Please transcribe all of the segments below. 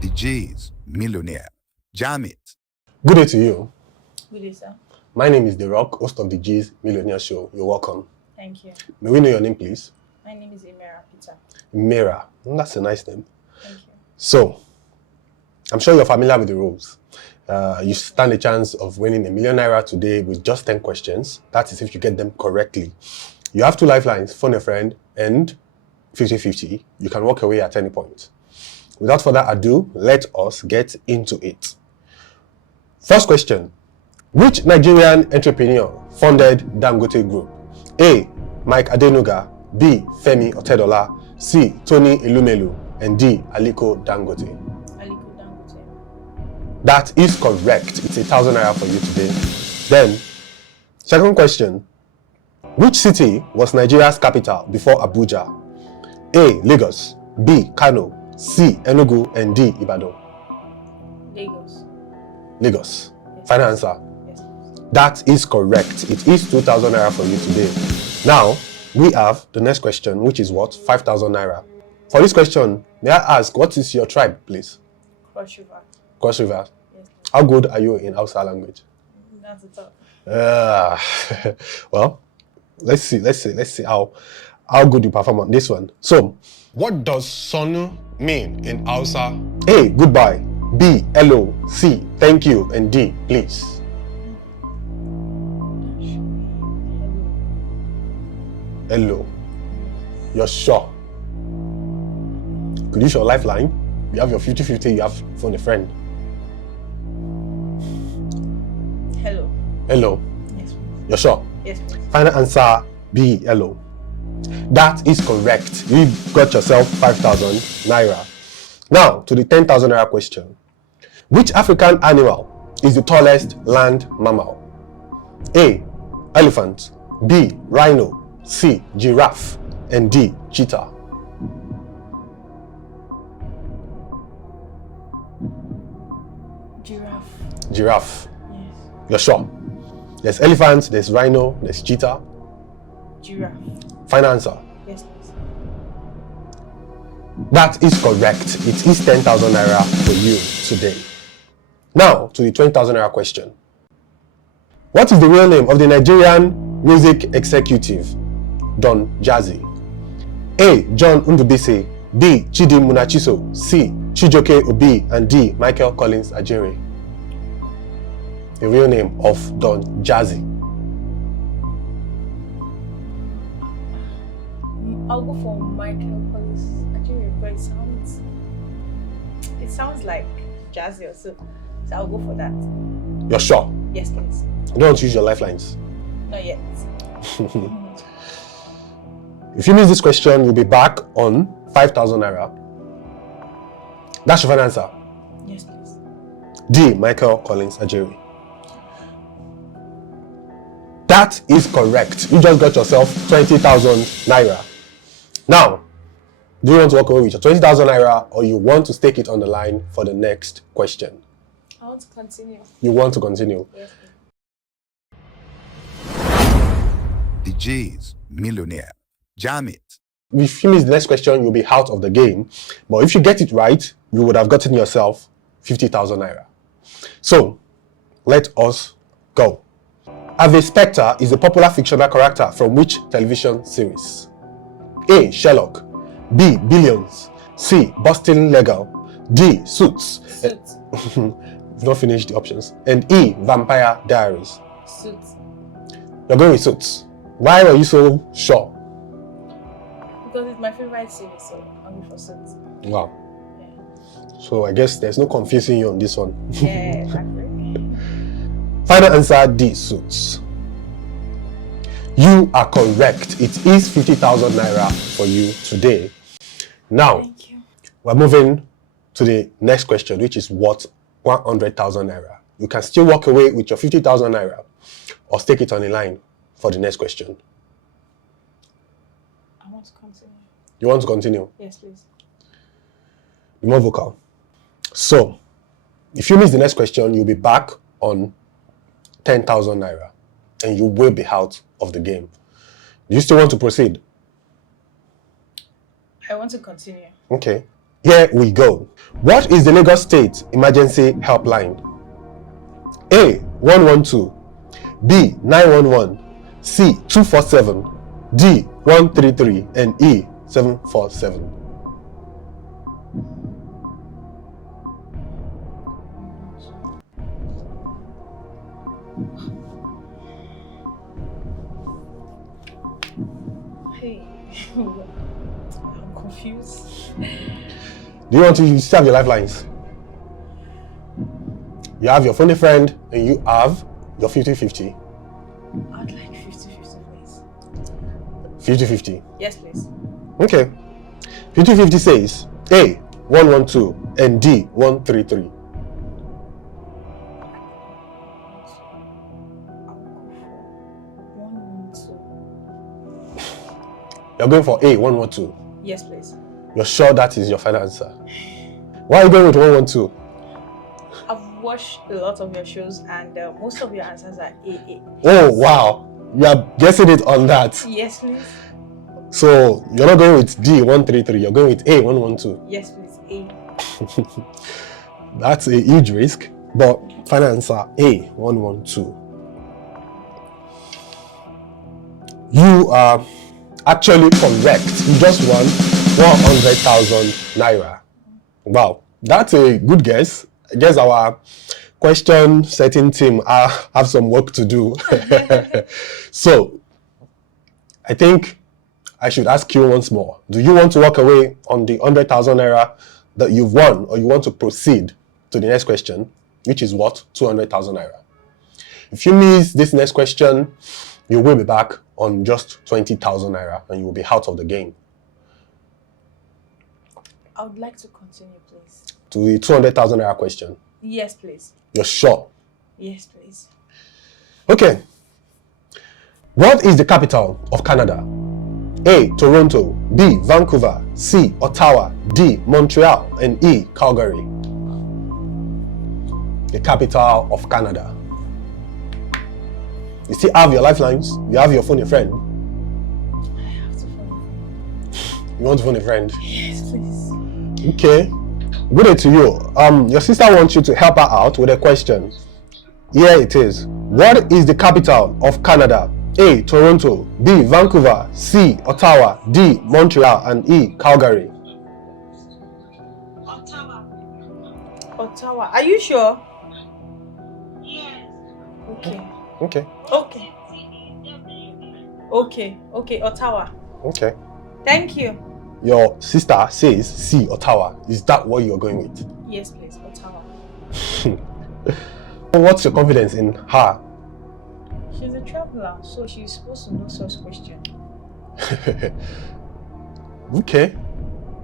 The J's Millionaire. Jam it. Good day to you. Good day, sir. My name is The Rock, host of the J's Millionaire Show. You're welcome. Thank you. May we know your name, please? My name is Imerra Peter. Imerra. That's a nice name. Thank you. So, I'm sure you're familiar with the rules. You stand a chance of winning ₦1 million today with just 10 questions. That is if you get them correctly. You have 2 lifelines, phone a friend, and 50-50. You can walk away at any point. Without further ado, let us get into it. First question. Which Nigerian entrepreneur funded Dangote Group? A. Mike Adenuga, B. Femi Otedola, C. Tony Elumelu, and D. Aliko Dangote. Aliko Dangote. That is correct. It's ₦1,000 for you today. Then, second question. Which city was Nigeria's capital before Abuja? A. Lagos, B. Kano, C. Enugu, and D. Ibadan. Lagos. Lagos. Yes. Final answer. Yes. That is correct. It is ₦2,000 for you today. Now, we have the next question, which is what? ₦5,000. For this question, may I ask, what is your tribe, please? Cross River. Cross River. Yes. How good are you in Hausa language? That's the top. Well, let's see how good you perform on this one. So, what does Sonu mean in Hausa? A. Goodbye. B. Hello. C. Thank you. And D. Please. Hello. You're sure? Could you use your lifeline? You have your 50-50, you have phone a friend. Hello. Hello. Yes. You're sure? Yes. Final answer B. Hello. That is correct. You got yourself ₦5,000. Now to the ₦10,000 question. Which African animal is the tallest land mammal? A. Elephant, B. Rhino, C. Giraffe, and D. Cheetah. Giraffe. Giraffe. Yes. You're sure? There's elephant, there's rhino, there's cheetah. Giraffe. Final answer. Yes, please. That is correct. It is ₦10,000 for you today. Now to the ₦20,000 question. What is the real name of the Nigerian music executive Don Jazzy? A. John Ndubisi, B. Chidi Munachiso, C. Chijoke Obi, and D. Michael Collins Ajere. The real name of Don Jazzy. I'll go for Michael Collins. Actually, but it sounds like jazzy or so. So I'll go for that. You're sure? Yes, please. You don't want to use your lifelines? Not yet. If you miss this question, you'll be back on ₦5,000. That's your final answer. Yes, please. D. Michael Collins Ajere. That is correct. You just got yourself ₦20,000. Now, do you want to walk away with your ₦20,000 or you want to stake it on the line for the next question? I want to continue. You want to continue? Yes, please. The J's Millionaire. Jam it. If you miss the next question, you'll be out of the game. But if you get it right, you would have gotten yourself ₦50,000. So, let us go. Harvey Specter is a popular fictional character from which television series? A. Sherlock, B. Billions, C. Boston Legal, D. Suits. Suits. You've not finished the options. And E. Vampire Diaries. Suits. You're going with Suits. Why were you so sure? Because it's my favorite series, so I'll go for Suits. Wow. Yeah. So I guess there's no confusing you on this one. Yeah, exactly. Final answer D. Suits. You are correct. It is ₦50,000 for you today. Now, Thank you. we're moving to the next question, which is what? ₦100,000. You can still walk away with your ₦50,000 or stake it on the line for the next question. I want to continue. You want to continue? Yes, please. Be more vocal. So, if you miss the next question, you'll be back on ₦10,000 and you will be out of the game. Do you still want to proceed? I want to continue. Okay. Here we go. What is the Lagos State Emergency Helpline? A. 112, B. 911, C. 247, D. 133, and E. 747. Hey, I'm confused. Do you want to you still have your lifelines? You have your phone a friend and you have your 50-50. I'd like 50-50, please. 50-50. Yes, please. Okay. 50-50 says A. 112 and D. 133. I'll go for 112. You're going for A. 112. Yes, please. You're sure that is your final answer? Why are you going with 112? I've watched a lot of your shows and most of your answers are AA. Oh, wow. You are guessing it on that. Yes, please. So you're not going with D. 133. You're going with A. 112. Yes, please. A. That's a huge risk, but final answer A. 112. You are actually correct. You just won 100,000 naira. Wow, that's a good guess. I guess our question setting team have some work to do. So I think I should ask you once more. Do you want to walk away on the 100,000 naira that you've won, or you want to proceed to the next question, which is what? 200,000 naira. If you miss this next question, you will be back on just 20,000 naira and you will be out of the game. I would like to continue, please. To the 200,000 naira question. Yes, please. You're sure? Yes, please. Okay. What is the capital of Canada? A. Toronto, B. Vancouver, C. Ottawa, D. Montreal, and E. Calgary. The capital of Canada. You still have your lifelines. You have your phone a friend. I have to phone. You want to phone a friend? Yes, please. Okay. Good day to you. Your sister wants you to help her out with a question. Here it is. What is the capital of Canada? A. Toronto, B. Vancouver, C. Ottawa, D. Montreal, and E. Calgary. Ottawa. Ottawa. Are you sure? Yes. Okay. Okay. Okay. Okay. Okay. Ottawa. Okay. Thank you. Your sister says C. Ottawa. Is that what you're going with? Yes, please. Ottawa. What's your confidence in her? She's a traveler, so she's supposed to know such question. Okay.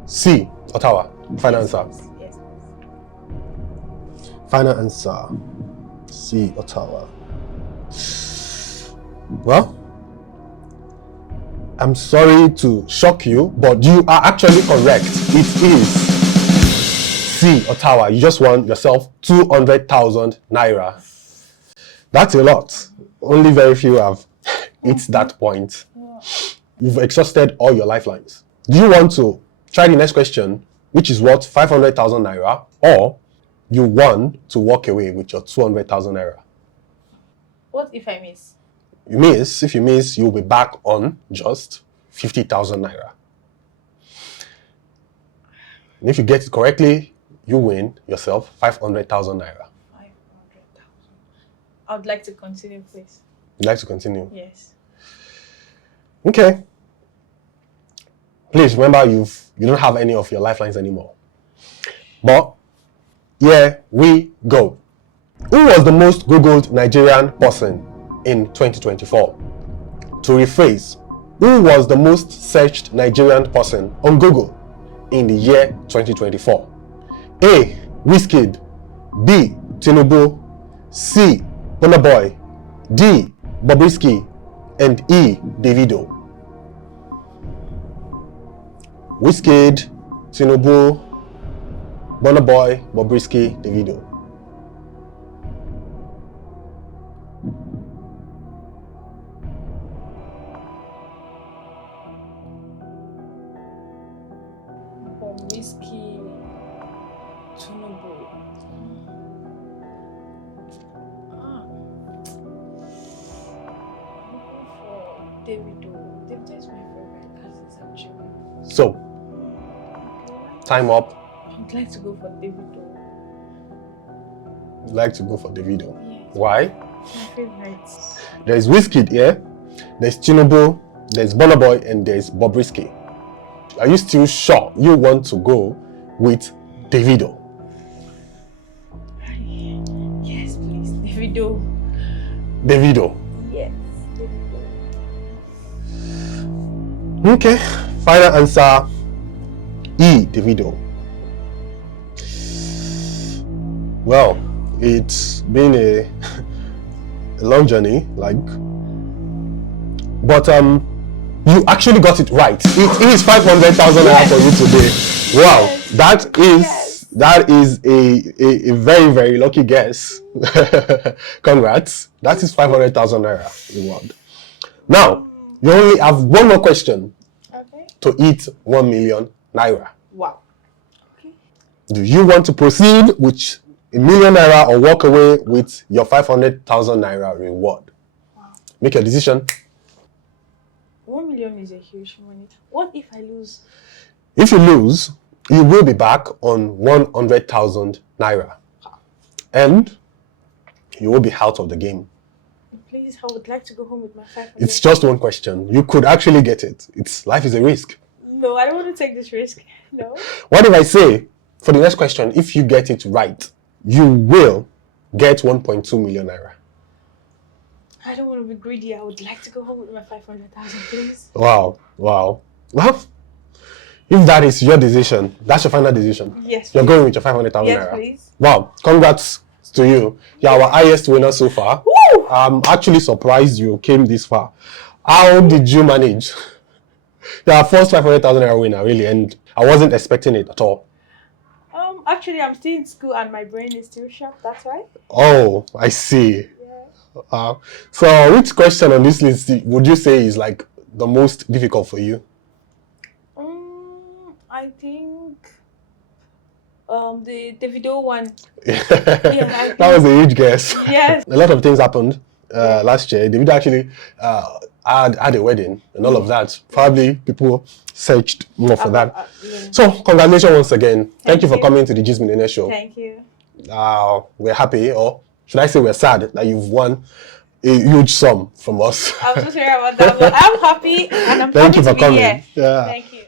C. Ottawa. Final answer. Yes, please. Final answer. C. Ottawa. Well, I'm sorry to shock you, but you are actually correct. It is C. Ottawa. You just won yourself 200,000 naira. That's a lot. Only very few have hit that point. You've exhausted all your lifelines. Do you want to try the next question, which is worth 500,000 naira, or you want to walk away with your 200,000 naira? What if I miss? You miss. If you miss, you'll be back on just 50,000 naira. And if you get it correctly, you win yourself 500,000 naira. 500,000. I would like to continue, please. You'd like to continue? Yes. Okay. Please remember you don't have any of your lifelines anymore. But here we go. Who was the most Googled Nigerian person in 2024? To rephrase, who was the most searched Nigerian person on Google in the year 2024? A. Wizkid, B. Tinubu, C. Burna Boy, D. Bobrisky, and E. Davido. Wizkid, Tinubu, Burna Boy, Bobrisky, Davido. Bobrisky Tunubu. Ah. I'm going for Davido. Davido is my favorite artist actually. So, time up. I'd like to go for Davido. You'd like to go for Davido. Yes. Why? My favorite. There is Wizkid here, there's Tinubu, there's Burna Boy, and there's Bobrisky. Are you still sure you want to go with Davido? Yes, please. Davido. Davido. Yes. Davido. Okay. Final answer E. Davido. Well, it's been a long journey, but you actually got it right. It is 500,000 naira for you today. Wow, Yes. that is a very, very lucky guess. Congrats. That is 500,000 naira reward. Now you only have one more question Okay. to eat 1 million naira. Wow. Okay. Do you want to proceed with 1 million naira or walk away with your 500,000 naira reward? Wow. Make your decision. 1 million is a huge money. What if I lose? If you lose, you will be back on 100,000 naira. And you will be out of the game. Please, I would like to go home with my 500. It's just one question. You could actually get it. Life is a risk. No, I don't want to take this risk. No. What if I say, for the next question, if you get it right, you will get 1.2 million naira? I don't want to be greedy. I would like to go home with my 500,000, please. Wow. Well, if that is your decision, that's your final decision. Yes. You're going with your 500,000 Yes, naira. please. Wow, congrats to you. You're our highest winner so far. Woo! I'm actually surprised you came this far. How did you manage? You're our first 500,000 naira winner, really, and I wasn't expecting it at all. Actually, I'm still in school and my brain is still sharp. That's why. Oh, I see. Yeah. So which question on this list would you say is the most difficult for you? I think the Davido one. That was a huge guess. Yes. A lot of things happened last year. Davido actually had a wedding and all of that. Probably people searched more for that. Yeah. So congratulations once again. Thank you for you. coming to the G's Millionaire Show. Thank you. We're happy, or should I say we're sad that you've won a huge sum from us. I'm so sorry about that, but I'm happy and I'm Thank happy you for to be coming. here. Yeah. Thank you.